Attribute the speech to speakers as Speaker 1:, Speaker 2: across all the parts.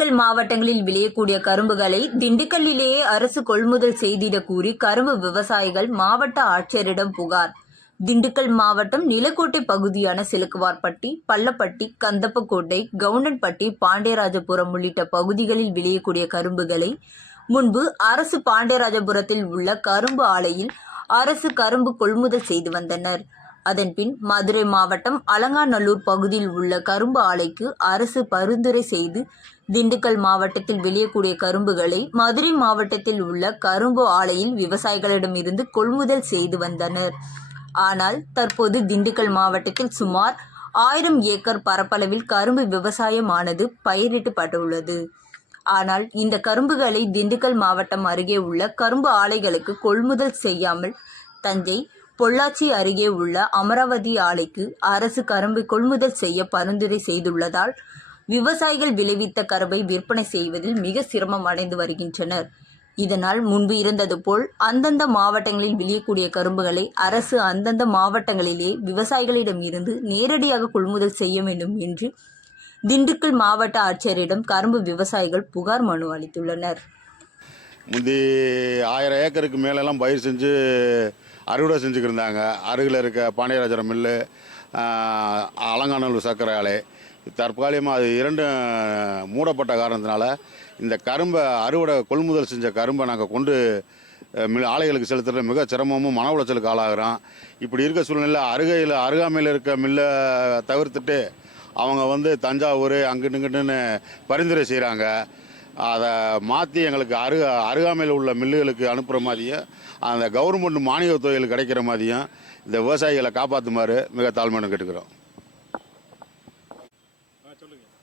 Speaker 1: மாவட்டங்களில் விளையக்கூடிய கரும்புகளை திண்டுக்கல்லிலேயே அரசு கொள்முதல் செய்திட கூறி கரும்பு விவசாயிகள் மாவட்ட ஆட்சியரிடம் புகார். திண்டுக்கல் மாவட்டம் நிலக்கோட்டை பகுதியான சிலுக்குவார்பட்டி பள்ளப்பட்டி கந்தப்பக்கோட்டை கவுண்டன்பட்டி பாண்டியராஜபுரம் உள்ளிட்ட பகுதிகளில் விளையக்கூடிய கரும்புகளை முன்பு அரசு பாண்டியராஜபுரத்தில் உள்ள கரும்பு ஆலையில் அரசு கரும்பு கொள்முதல் செய்து வந்தனர். அதன்பின் மதுரை மாவட்டம் அலங்காநல்லூர் பகுதியில் உள்ள கரும்பு ஆலைக்கு அரசு பரிந்துரை செய்து திண்டுக்கல் மாவட்டத்தில் விளையக்கூடிய கரும்புகளை மதுரை மாவட்டத்தில் உள்ள கரும்பு ஆலையில் விவசாயிகளிடமிருந்து கொள்முதல் செய்து வந்தனர். ஆனால் தற்போது திண்டுக்கல் மாவட்டத்தில் சுமார் ஆயிரம் ஏக்கர் பரப்பளவில் கரும்பு விவசாயமானது பயிரிடப்பட்டுள்ளது ஆனால் இந்த கரும்புகளை திண்டுக்கல் மாவட்டம் அருகே உள்ள கரும்பு ஆலைகளுக்கு கொள்முதல் செய்யாமல் தஞ்சை பொள்ளாச்சி அருகே உள்ள அமராவதி ஆலைக்கு அரசு கரும்பு கொள்முதல் செய்ய பரிந்துரை செய்துள்ளதால் விவசாயிகள் விளைவித்த கரும்பை விற்பனை செய்வதில் மிக சிரமம் அடைந்து வருகின்றனர். இதனால் முன்பு இருந்தது போல் அந்தந்த மாவட்டங்களில் விளையக்கூடிய கரும்புகளை அரசு அந்தந்த மாவட்டங்களிலே விவசாயிகளிடம் இருந்து நேரடியாக கொள்முதல் செய்ய வேண்டும் என்று திண்டுக்கல் மாவட்ட ஆட்சியரிடம் கரும்பு விவசாயிகள் புகார் மனு அளித்துள்ளனர்.
Speaker 2: முந்தி ஆயிரம் ஏக்கருக்கு மேலெல்லாம் பயிர் செஞ்சு அறுவடை செஞ்சுக்கிருந்தாங்க. அருகில் இருக்க பாண்டியராஜரம் மில்லு அலங்காநல்லூர் சர்க்கரை ஆலை தற்காலிகமாக அது இரண்டும் மூடப்பட்ட காரணத்தினால இந்த கரும்பை அறுவடை கொள்முதல் செஞ்ச கரும்பை நாங்கள் கொண்டு மில் ஆலைகளுக்கு செலுத்துறது மிக சிரமமும் மன உளைச்சலுக்கு ஆளாகிறோம். இப்படி இருக்க சூழ்நிலை அருகையில் அருகாமையில் இருக்க மில்லை தவிர்த்துட்டு அவங்க வந்து தஞ்சாவூர் அங்கிட்டு இங்கிட்டுன்னு பரிந்துரை செய்கிறாங்க அதை மாற்றி எங்களுக்கு அரு அருகாமையில் உள்ள மில்லுகளுக்கு அனுப்புகிற மாதிரியும் அந்த கவர்மெண்ட் மானிய தொகைகள் கிடைக்கிற மாதிரியும் இந்த விவசாயிகளை காப்பாற்றுமாறு மிக தாழ்மையான கேட்டுக்கிறோம்.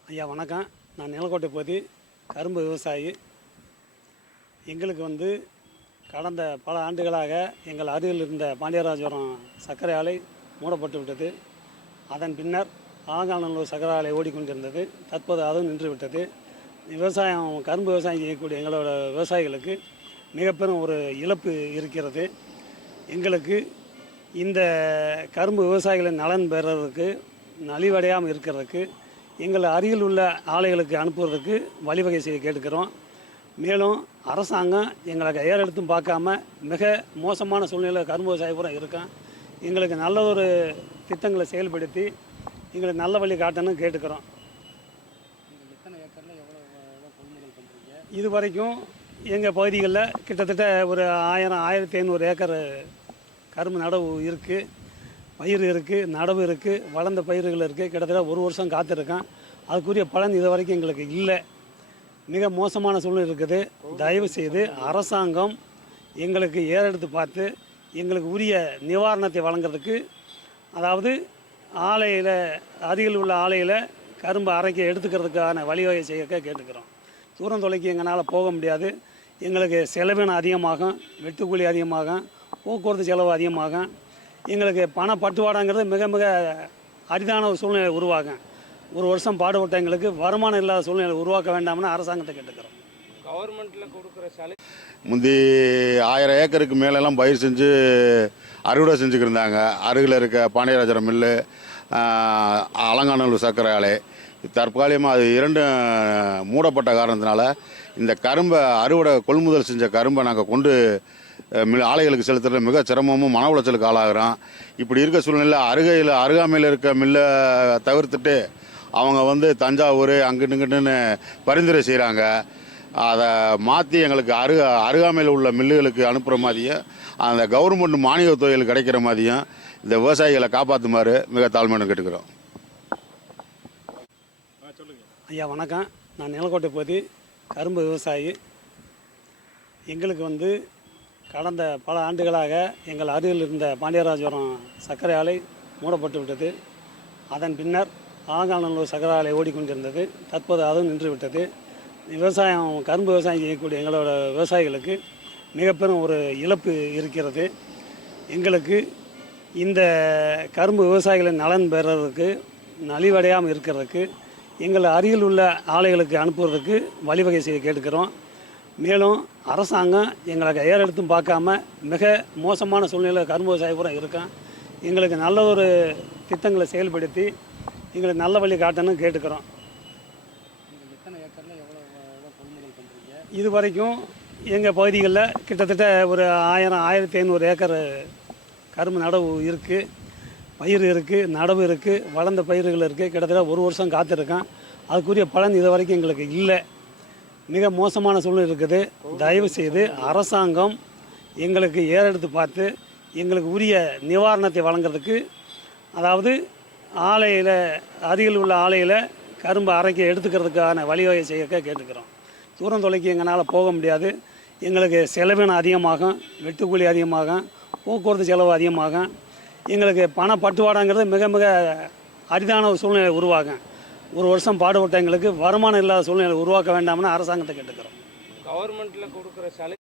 Speaker 3: ஐயா வணக்கம். நான் நிலக்கோட்டை பகுதி கரும்பு விவசாயி. எங்களுக்கு வந்து கடந்த பல ஆண்டுகளாக எங்கள் அருகில் இருந்த பாண்டியராஜபுரம் சர்க்கரை ஆலை மூடப்பட்டு விட்டது. அதன் பின்னர் ஆலங்காநல்லூர் சர்க்கரை ஆலை ஓடிக்கொண்டிருந்தது. தற்போது அதுவும் நின்று விட்டது விவசாயம் கரும்பு விவசாயம் செய்யக்கூடிய எங்களோட விவசாயிகளுக்கு மிகப்பெரும் ஒரு இழப்பு இருக்கிறது. எங்களுக்கு இந்த கரும்பு விவசாயிகளின் நலன் பெறுறதுக்கு நலிவடையாமல் இருக்கிறதுக்கு எங்களை அருகில் உள்ள ஆலைகளுக்கு அனுப்புவதற்கு வழிவகை செய்ய கேட்டுக்கிறோம். மேலும் அரசாங்கம் எங்களுக்கு ஏறெடுத்தும் பார்க்காம மிக மோசமான சூழ்நிலை கரும்பு விவசாய பூரா இருக்கோம் எங்களுக்கு நல்ல ஒரு திட்டங்களை செயல்படுத்தி எங்களுக்கு நல்ல வழி காட்டணும் கேட்டுக்கிறோம். இது வரைக்கும் எங்கள் பகுதிகளில் கிட்டத்தட்ட ஒரு ஆயிரம் ஆயிரத்தி ஐநூறு ஏக்கர் கரும்பு நடவு இருக்குது பயிர் இருக்குது நடவு இருக்குது வளர்ந்த பயிர்கள் இருக்குது கிட்டத்தட்ட ஒரு வருஷம் காத்திருக்கேன். அதுக்குரிய பலன் இது வரைக்கும் எங்களுக்கு இல்லை. மிக மோசமான சூழ்நிலை இருக்குது. தயவு செய்து அரசாங்கம் எங்களுக்கு ஏறெடுத்து பார்த்து எங்களுக்கு உரிய நிவாரணத்தை வழங்குறதுக்கு அதாவது ஆலையில் அருகில் உள்ள ஆலையில் கரும்பு அரைக்க எடுத்துக்கிறதுக்கான வழிவகை செய்ய கேட்டுக்கிறோம். தூரம் தொலைக்கு எங்களால் போக முடியாது. எங்களுக்கு செலவினம் அதிகமாகும் வெட்டுக்கூலி அதிகமாகும் போக்குவரத்து செலவு அதிகமாகும். எங்களுக்கு பண பட்டுவாடாங்கிறது மிக மிக அரிதான ஒரு சூழ்நிலை உருவாகும். ஒரு வருஷம் பாடுபட்ட எங்களுக்கு வருமானம் இல்லாத சூழ்நிலை உருவாக்க வேண்டாம்னு அரசாங்கத்தை கேட்டுக்கிறோம்.
Speaker 4: கவர்மெண்ட்டில் கொடுக்குற சலுகை
Speaker 2: முந்தி ஆயிரம் ஏக்கருக்கு மேலெல்லாம் பயிர் செஞ்சு அறுவடை செஞ்சுக்கிருந்தாங்க அருகில் இருக்க பாண்டியராஜரம் மில்லு அலங்காநல்லூர் சர்க்கரை ஆலை தற்காலிகமாக அது இரண்டும் மூடப்பட்ட காரணத்தினால இந்த கரும்பை அறுவடை கொள்முதல் செஞ்ச கரும்பை நாங்கள் கொண்டு ஆலைகளுக்கு செலுத்துறது மிக சிரமமும் மன உளைச்சலுக்கு ஆளாகிறோம். இப்படி இருக்க சூழ்நிலை அருகையில் அருகாமையில் இருக்க மில்லை தவிர்த்துட்டு அவங்க வந்து தஞ்சாவூர் அங்கிட்டு இங்கிட்டுன்னு பரிந்துரை செய்கிறாங்க அதை மாற்றி எங்களுக்கு அரு அருகாமையில் உள்ள மில்லுகளுக்கு அனுப்புகிற மாதிரியும் அந்த கவர்மெண்ட் மானிய தொகைகள் கிடைக்கிற மாதிரியும் இந்த விவசாயிகளை காப்பாற்றுமாறு மிக தாழ்மையான கேட்டுக்கிறோம்.
Speaker 3: ஐயா வணக்கம். நான் நிலக்கோட்டை பகுதி கரும்பு விவசாயி. எங்களுக்கு வந்து கடந்த பல ஆண்டுகளாக எங்கள் அருகில் இருந்த பாண்டியராஜபுரம் சர்க்கரை ஆலை மூடப்பட்டு விட்டது. அதன் பின்னர் ஆலங்காநல்லூர் சர்க்கரை ஆலை ஓடிக்கொண்டிருந்தது. தற்போது அதுவும் நின்று விட்டது விவசாயம் கரும்பு விவசாயம் செய்யக்கூடிய எங்களோட விவசாயிகளுக்கு மிக பெரும் ஒரு இழப்பு இருக்கிறது. எங்களுக்கு இந்த கரும்பு விவசாயிகளின் நலன் பெறுறதுக்கு நலிவடையாமல் இருக்கிறதுக்கு எங்கள் அருகில் உள்ள ஆலைகளுக்கு அனுப்புவதற்கு வழிவகை செய்ய கேட்டுக்கிறோம். மேலும் அரசாங்கம் எங்களுக்கு ஏறெடுத்தும் பார்க்காம மிக மோசமான சூழ்நிலை கரும்பு விவசாய பூரா இருக்கோம் எங்களுக்கு நல்ல ஒரு திட்டங்களை செயல்படுத்தி எங்களுக்கு நல்ல வழி காட்டணும் கேட்டுக்கிறோம். இது வரைக்கும் எங்கள் பகுதிகளில் கிட்டத்தட்ட ஒரு ஆயிரம் ஆயிரத்தி ஐநூறு ஏக்கர் கரும்பு நடவு இருக்குது பயிர் இருக்குது நடவு இருக்குது வளர்ந்த பயிர்கள் இருக்குது கிட்டத்தட்ட ஒரு வருஷம் காத்திருக்கேன். அதுக்குரிய பலன் இது வரைக்கும் எங்களுக்கு இல்லை. மிக மோசமான சூழ்நிலை இருக்குது. தயவு செய்து அரசாங்கம் எங்களுக்கு ஏறெடுத்து பார்த்து எங்களுக்கு உரிய நிவாரணத்தை வழங்குறதுக்கு அதாவது ஆலையில் அருகில் உள்ள ஆலையில் கரும்பு அரைக்க எடுத்துக்கிறதுக்கான வழிவகை செய்ய கேட்டுக்கிறோம். தூரம் தொலைக்கு எங்களால் போக முடியாது. எங்களுக்கு செலவினம் அதிகமாகும் வெட்டுக்கூலி அதிகமாகும் போக்குவரத்து செலவு அதிகமாகும். எங்களுக்கு பண பட்டுவாடாங்கிறது மிக மிக அரிதான ஒரு சூழ்நிலை உருவாகும் ஒரு வருஷம் பாடுபட்ட எங்களுக்கு வருமானம் இல்லாத சூழ்நிலை உருவாக்க வேண்டாம்னு அரசாங்கத்தை கேட்டுக்கிறோம்.
Speaker 4: கவர்மெண்ட்டில் கொடுக்குற சலுகை